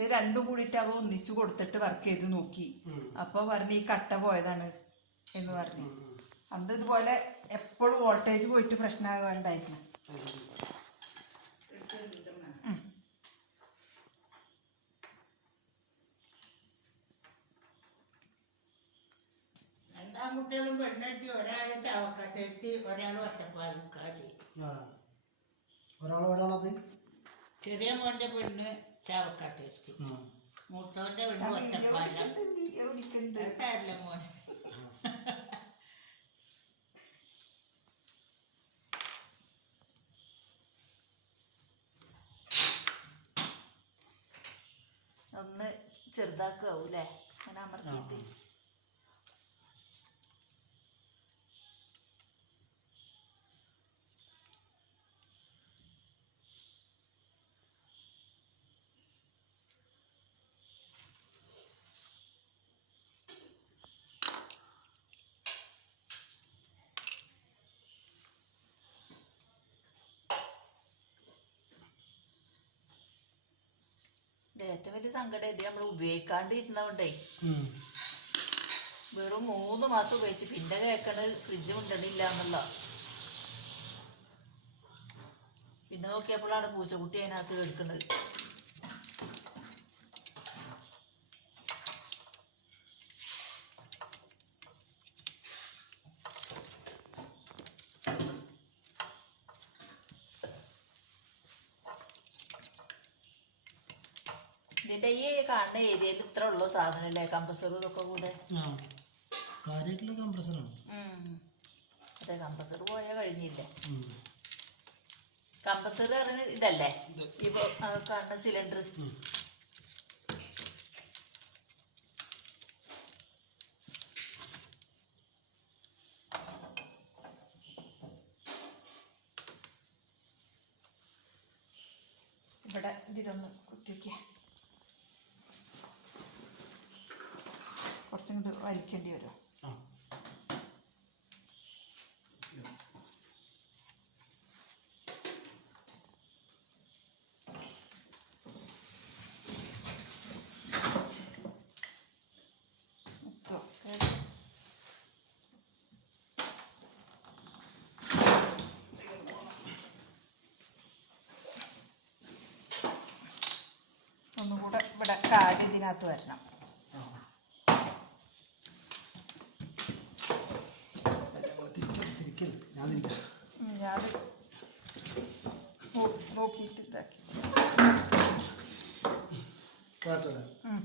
ഇത് രണ്ടും കൂടിയിട്ട് അവ ഒന്നിച്ചു കൊടുത്തിട്ട് വർക്ക് ചെയ്ത് നോക്കി. അപ്പോൾ അപ്പൊ പറഞ്ഞു ഈ കട്ട പോയതാണ് എന്ന് പറഞ്ഞു. അന്ന് ഇതുപോലെ എപ്പോഴും വോൾട്ടേജ് പോയിട്ട് പ്രശ്നമാകാണ്ടായിരുന്നു. അത് ശരി. രണ്ടാം കുട്ടികളും പെണ്ണെട്ടി ഒരാൾ ചാവക്കാട്ടെത്തി ഒരാൾ ഒറ്റപ്പാലക്കാരി ആ. ഒരാൾ എവിടെയാണത്? ചെറിയ മോന്റെ പെണ്ണ് ചാവക്കാട്ടെത്തി വെച്ച്. മൂത്തവന്റെ വീട് ഒറ്റപ്പാല. സാരില്ല മോനെ. ഒന്ന് ചെറുതാക്കാവൂലേ അങ്ങനെ അമർത്തിയിട്ട്. ഏറ്റവും വലിയ സങ്കടം ഇത് നമ്മൾ ഉപയോഗിക്കാണ്ടിരുന്നോണ്ടേ. വെറും മൂന്ന് മാസം ഉപയോഗിച്ച് പിന്നെ കേൾക്കണത് ഫ്രിഡ്ജ് കൊണ്ടിടില്ല എന്നുള്ള. പിന്നെ നോക്കിയപ്പോഴാണ് പൂച്ചക്കുട്ടി അതിനകത്ത് കേൾക്കുന്നത് ഇതിന്റെ ഈ കാണുന്ന ഏരിയയിൽ ഇത്ര ഉള്ളു സാധനം അല്ലേ കമ്പസറും ഇതൊക്കെ കൂടെ? കാര്യമായിട്ടുള്ള കംപ്രസറാണ് അതെ കമ്പസർ പോയാൽ കഴിഞ്ഞില്ലേ? കമ്പസർ ഇതല്ലേ? ഇപ്പൊ കാണുന്ന സിലിണ്ടർ ഇവിടെ ഇതിലൊന്ന് കുറച്ചും കൂടി വലിക്കേണ്ടി വരും ഒന്നുകൂടെ. ഇവിടെ കാട് ഇതിനകത്ത് വരണം ഞാൻ നോക്കിയിട്ട് ഇതാക്കി. കാട്ടല്ലേ ഉം.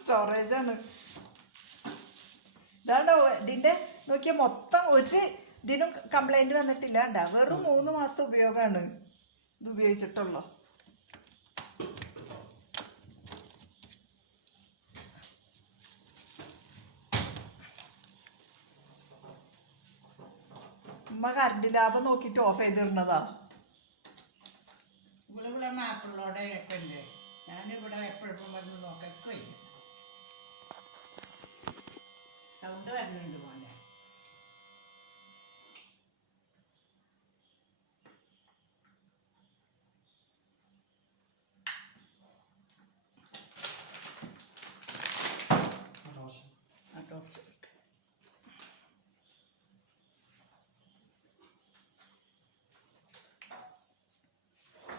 സ്റ്റോറേജ് ആണ്. ഇതാണ്ടോ നോക്കിയ മൊത്തം ഒരു ഇതിനും കംപ്ലൈന്റ് വന്നിട്ടില്ല. കണ്ടാ വെറും മൂന്ന് മാസത്തെ ഉപയോഗമാണ് ഇത് ഉപയോഗിച്ചിട്ടുള്ളൂ. ഉമ്മ കറണ്ട് ലാഭം നോക്കിയിട്ട് ഓഫ് ചെയ്തിരുന്നതാ ഇവിടെ ഇവിടെ മാപ്പിള്ളോടെ ഒക്കെ ഞാനിവിടെ എപ്പോഴും വന്ന് നോക്കൊക്കെ സൗണ്ട് വരുന്നുണ്ട് മോനെ.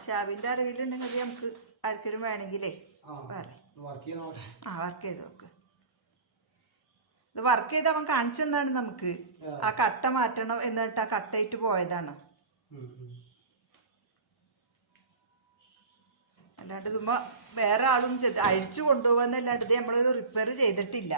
ഷാബിന്റെ അറിവിലുണ്ടെങ്കിൽ നമുക്ക് ആർക്കും വേണമെങ്കിലേ ആ വർക്ക് ചെയ്ത് നോക്ക്. ഇത് വർക്ക് ചെയ്ത് അവൻ കാണിച്ചെന്നാണ് നമുക്ക്. ആ. കട്ട മാറ്റണം എന്നിട്ട് ആ കട്ടയിട്ട് പോയതാണ്. അല്ലാണ്ട് ഇതുമ്പോ വേറെ ആളും അഴിച്ചു കൊണ്ടുപോകുന്നല്ലാണ്ട് ഇത് നമ്മളിത് റിപ്പയർ ചെയ്തിട്ടില്ല.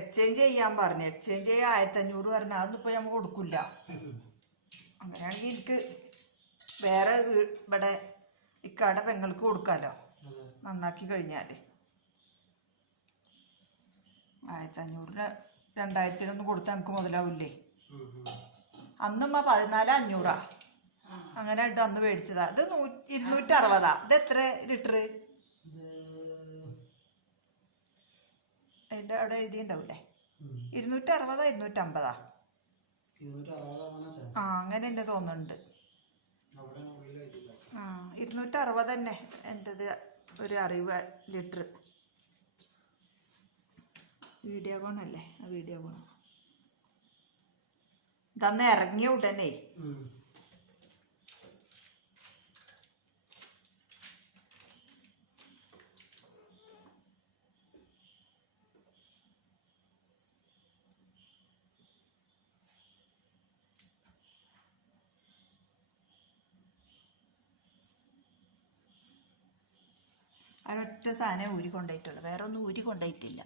എക്സ്ചേഞ്ച് ചെയ്യാൻ പറഞ്ഞു. എക്സ്ചേഞ്ച് ചെയ്യാൻ ആയിരത്തി അഞ്ഞൂറ് പറഞ്ഞു. അതൊന്നും ഇപ്പൊ നമുക്ക് കൊടുക്കില്ല അങ്ങനെയാണെങ്കിൽ എനിക്ക് വേറെ ഇവിടെ ഇക്കാടെ പെങ്ങൾക്ക് കൊടുക്കാമല്ലോ നന്നാക്കി കഴിഞ്ഞാൽ ആയിരത്തി അഞ്ഞൂറിന് രണ്ടായിരത്തിനൊന്നും കൊടുത്താൽ നമുക്ക് മുതലാവില്ലേ? അന്നുമ്മ പതിനാല് അഞ്ഞൂറാ. അങ്ങനെ ഉണ്ട് അന്ന് മേടിച്ചതാ. ഇത് നൂ ഇരുന്നൂറ്റി അറുപതാ ഇത് എത്ര ലിറ്റർ ഇത് അതിന്റെ അവിടെ എഴുതിയിട്ടുണ്ടാവില്ലേ. ഇരുന്നൂറ്റി അറുപതാ ഇരുന്നൂറ്റമ്പതാ? ആ അങ്ങനെ എന്റെ തോന്നുന്നുണ്ട്. ആ ഇരുന്നൂറ്റി അറുപത് തന്നെ എന്റെത് ഒരു അറിവ് ലിറ്റർ. വീഡിയോ കോണല്ലേ ആ വീഡിയോ കോൺ ഇതന്ന് ഇറങ്ങിയ ഉടനെ ഉം. അതിനൊറ്റ സാധനം ഊരി കൊണ്ടുപോയിട്ടുള്ളൂ വേറൊന്നും ഊരി കൊണ്ടുപോയിട്ടില്ല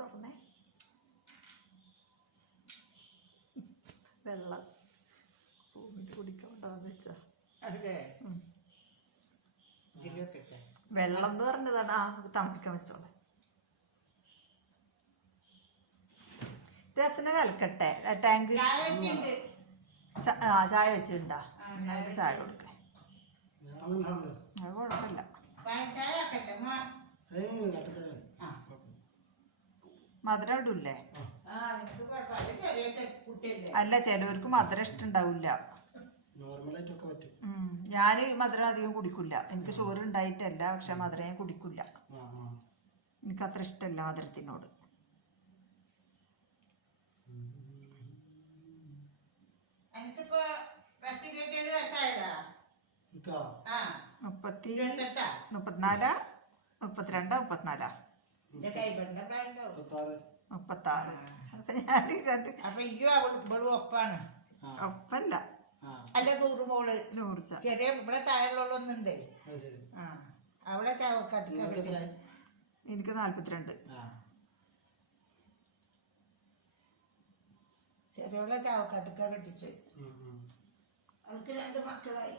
തുറന്നേ. വെള്ളം. ഭൂമിക്ക് കുടിക്കണ്ടെന്ന് വെച്ചാ അല്ലേ. വെള്ളം എന്ന് പറഞ്ഞതാണ്. ആ നമുക്ക് തണുപ്പിക്കാൻ വെച്ചോളെ. രസന കലക്കട്ടെ. ആ ടാങ്ക്. ചായ വെച്ചിട്ടുണ്ട്. ച- ആ ചായ വെച്ചിട്ടുണ്ടാ? ഞങ്ങൾക്ക് ചായ കൊടുക്കേ. അത് കുഴപ്പമില്ല ചായ ആക്കട്ടെ അമ്മ ഏയ് കട്ടത്തെ ആ മധുരം ഇടൂല്ലേ ആ എനിക്ക് കുഴപ്പമില്ല. ചെറിയ തെ- അല്ല ചിലവർക്ക് മധുരം ഇഷ്ടണ്ടാവില്ല ഞാൻ മധുരം അധികം കുടിക്കില്ല എനിക്ക് ഷുഗർ ഉണ്ടായിട്ടല്ല പക്ഷെ മധുരം ഞാൻ കുടിക്കില്ല എനിക്ക് അത്ര ഇഷ്ടമല്ല മധുരത്തിനോട്. മുപ്പത്തി മുപ്പത്തിനാലാ? മുപ്പത്തിരണ്ടാ? മുപ്പത്തിനാലാ? എന്റെ കൈബന്ധം ഉണ്ടാവും. മുപ്പത്താറ്. മുപ്പത്താറ്. അപ്പൊ ഞാൻ രണ്ട് അപ്പൊ ഇയ്യോ ഇവളും ഒപ്പാണ്. ഒപ്പല്ല. അല്ല നൂറ് മോൾ. ചെറിയ ഇവിടെ താഴെ അത് ശരി. ആ. അവളെ ചാവക്കട്ടിക്ക നിങ്ങൾക്ക് എത്രയായി? എനിക്ക് നാല്പത്തിരണ്ട്. ആ. ചാവക്കാട്ടിക്ക കെട്ടിച്ച്. അവൾക്ക് രണ്ട് മക്കളായി.